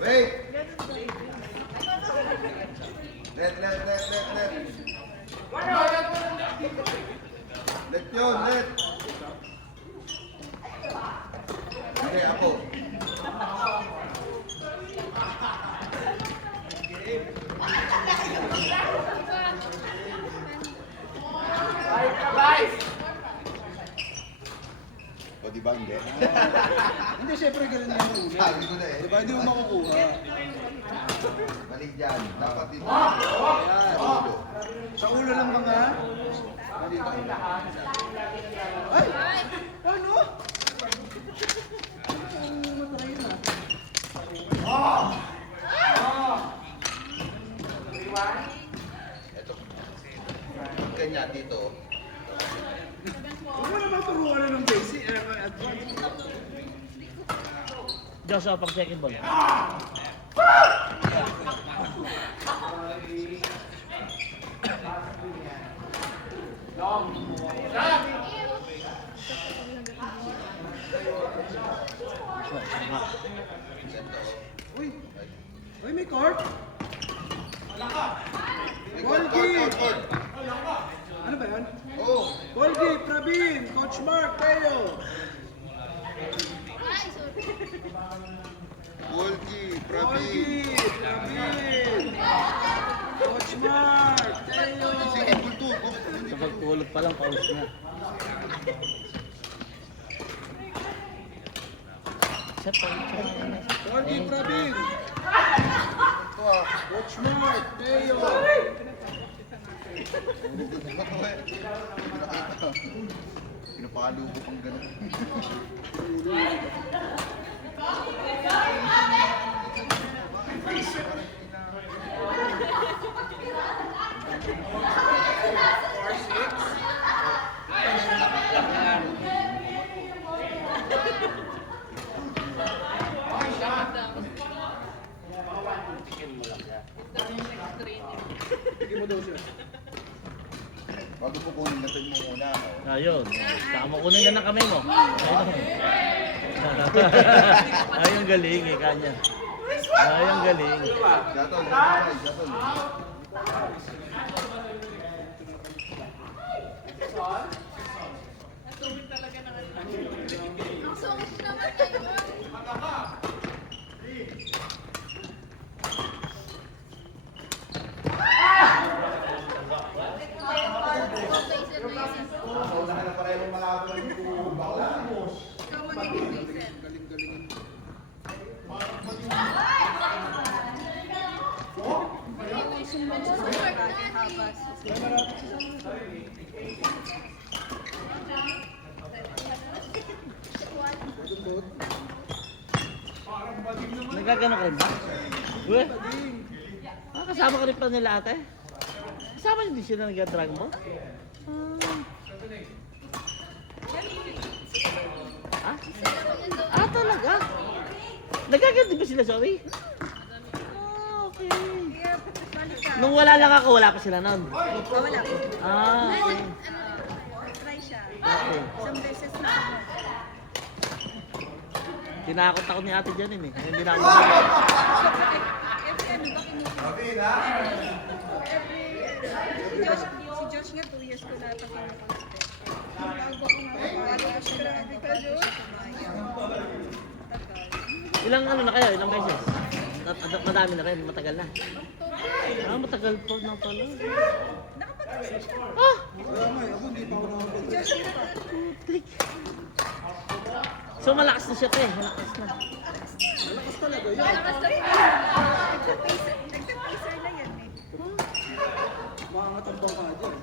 Wait! Let. Let yun, let. Hindi, ako. O, di ba hindi? Hindi, syempre ganun yung huli. Sabi ko na eh. Diba, hindi mo makukuha. Mali dyan. Dapat dito. Ayan. Ulo. Sa ulo lang mga... Dito. Ay! Ano? Matry na. Ito. Ganyan dito. Huwag mo naman turuan na ng basic. Advance. Joshua, pag second ball. Uy! Uy, may court! Court. Ano ba yan? Oh. Golgi, Praveen, Coach Mark, Teo. Wolgi, Golgi, Praveen, Coach Mark, Teo. Sige, bulto. Sa pagtulog pa lang, paus na. Siya pa, Golgi, Praveen, Ito ah. Coach Mark, Teo. Pinapalo ko pang gano'n. Hindi mo daw siya. Bago po kunin natin mo muna. ayun. Saka mo kunin na ng kamay mo. Ayun galing eh, kanya. Ayun galing. Jatol. Unahan na parehong malabo yung bakla. Galing-galing. Nagagano ka rin ba? Uwe? Kasama ka rin pa nila ate? Kasama niyo din sila nag-drag mo? Talaga? Nagagano din ba sila, Zoe? Okay. Nung wala lang ako, wala pa sila noon. Wala. Okay. Try siya. Okay. Isang beses na ako. Tinakot ako ni ate dyan eh. Hindi na ako Every ano ba kinuha? Si Josh nga 2 years ko na ito kinukonspect. Bago ako nakawala ko siya na ano pa siya kumayaw. Ilang ano na kayo? Ilang beses? Madami na rin, matagal na. Matagal po na pala. Nakapag-isa siya. Wala nga, ako hindi pa ako nakapag. Si Josh nga pa. Putik. So malakas na siya te, malakas na. Malakas talaga yun. Nagka-pacer na yan eh. Maangat ang bangka dyan.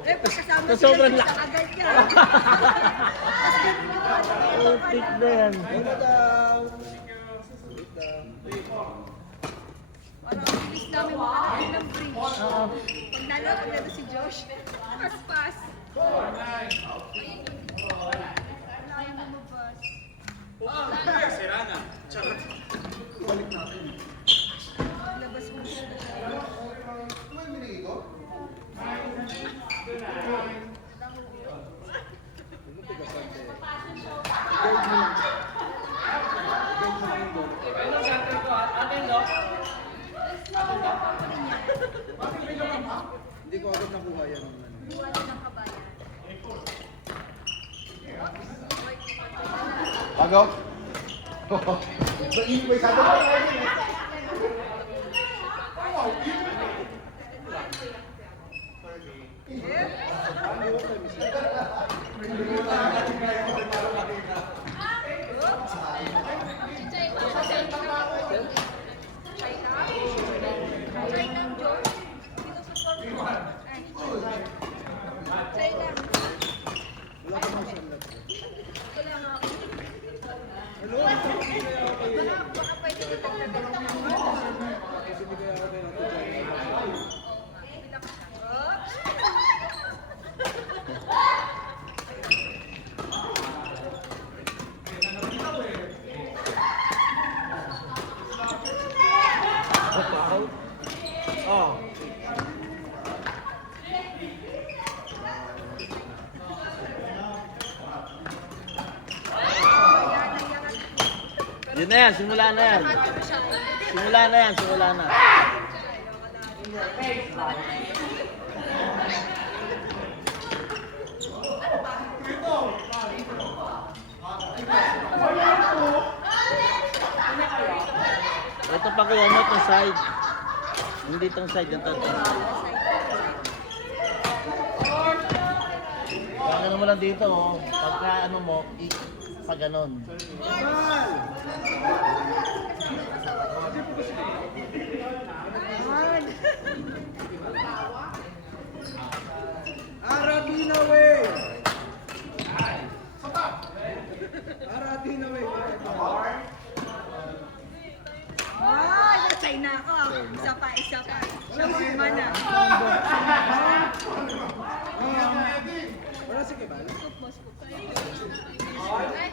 Eh, pagkasama So, sila sobrang sa lakas. agad niya. Tapos ganun yung ano. Putik na yan. Wala daw. Wait lang. Parang ang bilis namin makakakit ng bridge. Oo. Pag nalapag na to si Josh, pas-pas. Ayaw mo mabas. Balik natin. Labas mo siya. Ano yung binigay ko? Guide mo lang siya. Guide mo lang yung goal. Hindi ko agad nakuha yan. Bago? May sado pa rin. Wala ko nang sandal. Hello? Kasi hindi kaya ako kayo natutulog. Oh. Yun na yan, simula na yan. Simula na yan, simula na. Ito pa kuha mo itong side. Hindi itong side, ito. Pag ano mo lang dito, oh. Pagka ano mo, pag ganon. Aratina way! Aratina way! Ah, natay na ako. Isa pa, isa pa. Shawarma na. Wala si Kebal? Scoop mo, scoop. Ay,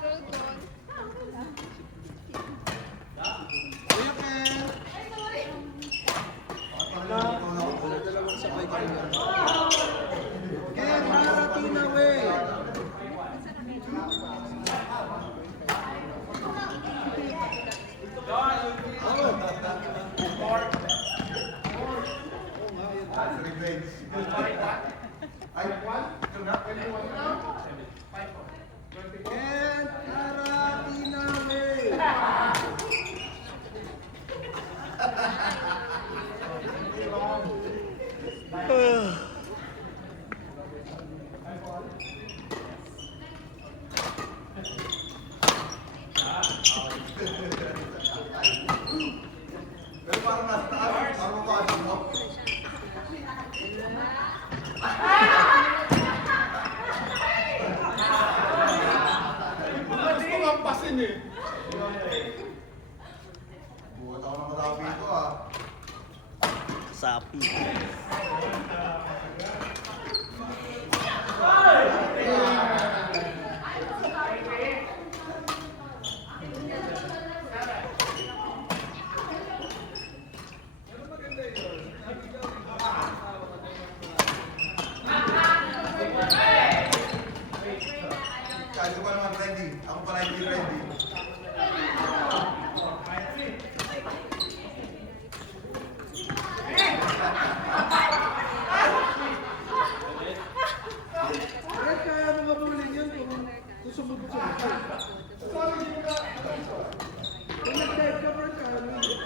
roll call. Kuya Ken! Dalawang sabay ka rin. Ken, Aratina way! Ken, Aratina way! Pero parang nasa taas, parang mabasa mo. Gusto kang pasin eh. Buhat ako ng marami ito ah. Sapi. Kaya ko pa naman ready. Ako pala hindi ready. Ken, kaya mo mabulin yun kung susubok sa mga. Kung nag-dive ka pa rin, kaya mo yun.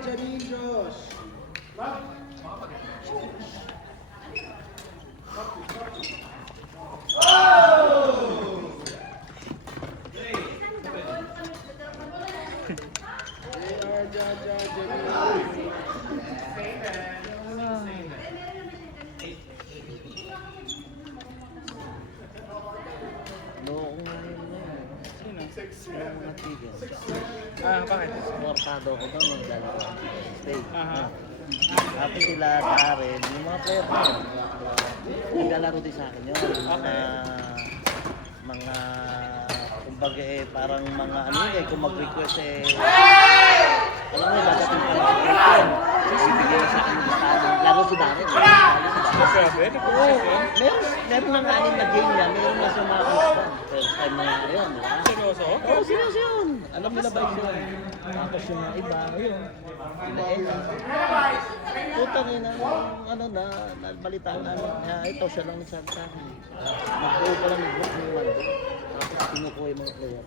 Janine Josh. Loko nga yun ngayon. Yung mga tigil. Bakit? Suportado ko doon maglalaro. Stay. Aha. Tapos sila Karen, yung mga player ko yun. Naglalaro din sa akin yun. Mga kumbaga parang mga ano yun kung mag-request alam mo, dadating pa ng request ibigay sa akin yung listahan. Laro si Darren. Grabe, nag-uusap yun? Meron na anim na game niya, meron na sa mga kaibigan. First time na nangyari yun, di ba? Seryoso? Oo, seryoso yun. Alam nila ba yun? Tapos yung mga iba, yun. Sila Ella. Putang ina, ano na, nabalitaan namin. Ito siya lang nagsabi sa akin. Nag-go pa lang yung book yung Monday. Tapos kinukuha yung mga player.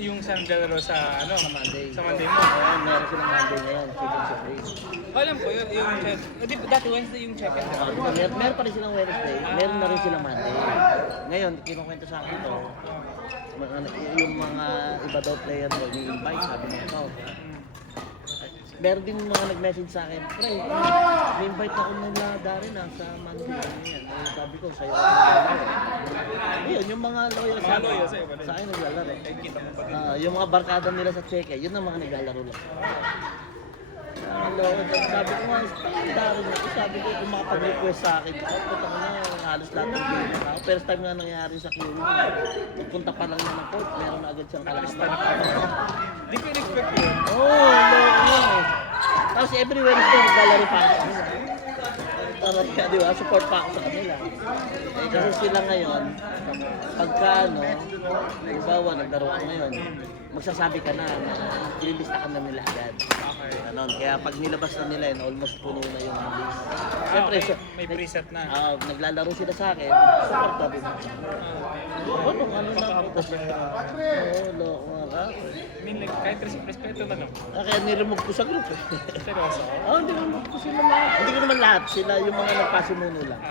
Yung sa naglalaro sa ano? Sa Monday. Sa Monday mo? Meron silang Monday ngayon, Chicken Supreme. Alam ko yun, yung dati Wednesday yung check-in. Meron pa rin silang Wednesday, meron na rin silang Monday. Ngayon, kinukwento sa akin to, yung mga iba daw player mo, i-invite, sabi niya ito. Meron din mga nag-message sa akin, pre, i-invite ako nila Darren sa Monday. Ano yan? Sabi ko, sa'yo ako naglalaro. Ayun, yung mga loyal Mga loyal sa'yo, sa akin naglalaro. Kita mo pa din. Yung mga barkada nila sa Cheque, yun ang mga naglalaro lang. Sabi ko nga, Darren ako, sabi ko kung makapag-request sa akin, puta ko na, halos lahat ng game na ako. First time nga nangyari sa QB. Pagpunta pa lang niya ng court, meron na agad siyang kalista. Hindi ko in-expect yun. Tapos every Wednesday, naglalaro pa ako sa kanila. Talaga, di ba? Support pa ako sa kanila. Kasi sila ngayon, pagka ano, halimbawa, naglaro ko ngayon, magsasabi ka na, ililista ka na nila agad. Okay. Ganon. Kaya pag nilabas na nila yun, almost puno na yung list. Siyempre, Okay. May preset na. naglalaro sila sa akin, support ka din. Ano na po kasi. Oo, loko nga. I mean, like, kahit respeto na lang. Kaya niremove ko sa group eh. Seryoso? Niremove ko sila lahat. Hindi ko naman lahat, sila yung mga nagpasimuno lang.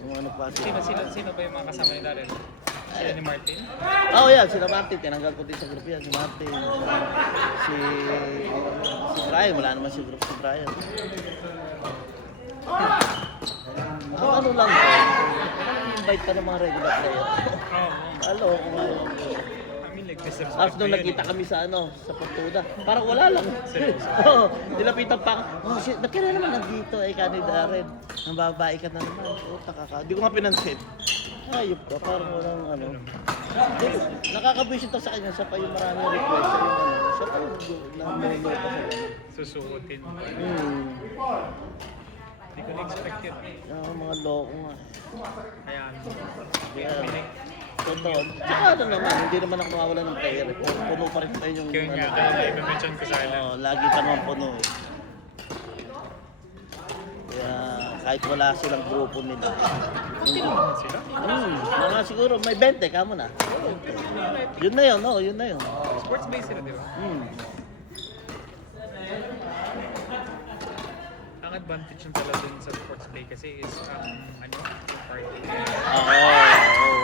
Yung mga nagpasimuno. Sino ba yung mga kasama ni Darren? Sila ni Martin? Yan, sila Martin. Tinanggal ko din sa group yan. Si Martin. Si Brian. Wala naman si group si Brian. Ang ano lang ko, invite pa ng mga regular player. Halo, I mean, like, disrespect Tapos nung ko yun, nakita eh. kami sa sa Portuda, parang wala lang. Seryoso? Nilapitan pa ako. Ba't ka na naman nandito? Kanina Darren. Ang babae ka na naman. Taka. Hindi ko nga pinansin. Ayop ka, parang walang ano. Nakakabwisit ako sa kanya. Siya pa yung maraming request. Siya pa yung nag-menu pa sa kanya. Susuotin. Hindi ko na-expect yun. Mga loko nga. Kaya, Kaya, totoo. Tsaka ano naman, hindi naman ako nawawala ng player. Puno pa rin tayo yung... kaya nga, kaya i-mention ko sa kanila. Lagi pa naman puno eh. Kaya kahit wala silang grupo nila. Hindi naman sila. Mga siguro may 20, kamo na. Yun na yun, yun na yun. Sports-based sila, di ba? Ang advantage ng pala dun sa sports play kasi is, party.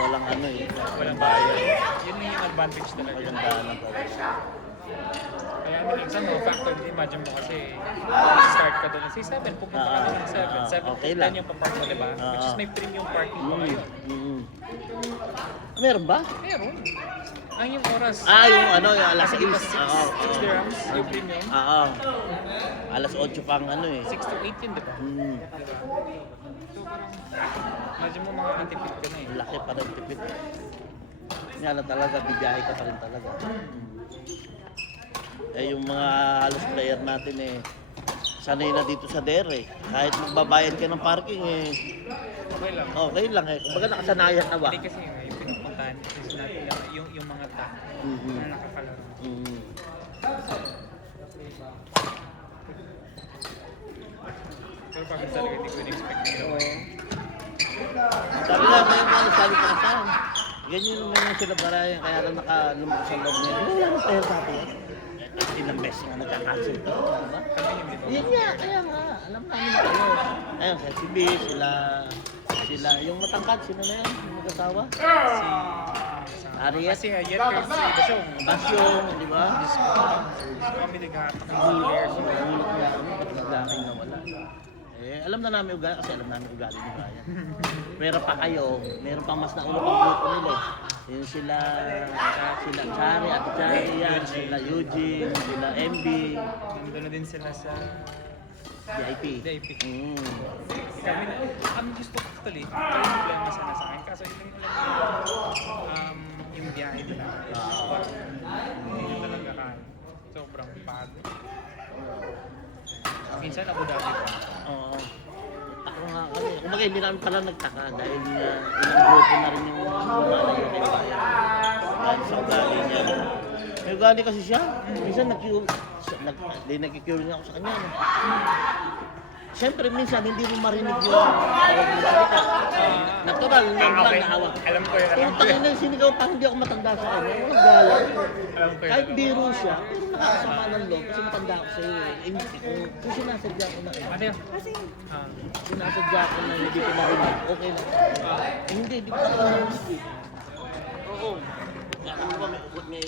Walang ano eh. Walang bayad. Yun na yung advantage talaga. Walang daanan talaga. Kaya minsan, no factor, imagine mo kasi, start ka doon. Say 7, pupunta ka doon ng 7. 7 okay to 10 lang. yung papark mo, di ba? Which is may premium parking pa ngayon. Meron ba? Meron. Ang yung oras. Yung ano, yung alas 6. 6 dirhams, yung premium. Alas 8 pang ano eh. 6 to 8 yun, di ba? Diba? So parang, imagine mo makakatipid ka na eh. Laki pa rin tipid. Nga lang talaga, bibiyahe ka pa rin talaga. Yung mga halos player natin eh, sanay na dito sa DER eh. Kahit magbabayad ka ng parking eh, Okay lang. eh. Kumbaga nakasanayan na ba? Hindi kasi yung pinupuntahan is natin yung mga tao na nakakalaro. Pero pagod talaga, hindi ko in-expect nila. Sabi nga, may mga sabi pa sa akin. Ganyan naman yung sila parayan, kaya lang nakalumok sa loob niya. Wala naman player sa atin. Ilang beses nga nagka-cancel to, diba? Yun nga, kaya nga, alam namin na kayo. Ayun, si B, sila, yung matangkad, sino na yan? Yung mag-asawa? Ariet, Kasi yet girls sa show. Basyong, di ba? Kami nagkakakagulers. Hulot niya kami, ba't biglaking nawala? Eh, alam na namin ugali, kasi alam namin ugali ni Brian. Pero pa kayo, meron pang mas nauna pang grupo nila eh. Yung sila Chari, Ate Chari yan, sila Eugene, sila MB, Nandun na din sila sa VIP. VIP. Mm. Kami gusto ko actually, ito yung problema sana sa akin. Kaso yung yung biyahe nila. Hindi na talaga kaya. Sobrang pagod. Minsan Abu Dhabi pa. Oo. Ako nga kami. Kumbaga hindi namin pala nagtaka dahil ilang grupo na rin yung lumalayo kay Brian. Dahil sa ugali niya. May ugali kasi siya. Minsan nag-cure niya ako sa kanya. No? Siyempre minsan hindi mo marinig yung tawag ng salita. Natural, normal na hawak. Alam ko yun, alam ko Kung yun. na sinigaw pa hindi ako matanda sa kanya, walang galang. Alam ko yun. Kahit biro siya, pero nakakasama ng loob kasi matanda ako sa iyo eh. Kung sinasadya ko na eh. Ano yun? Kasi, Sinasadya ko na hindi ko marinig, okay lang. Hindi ko talaga marinig eh. Oo. Ano ba may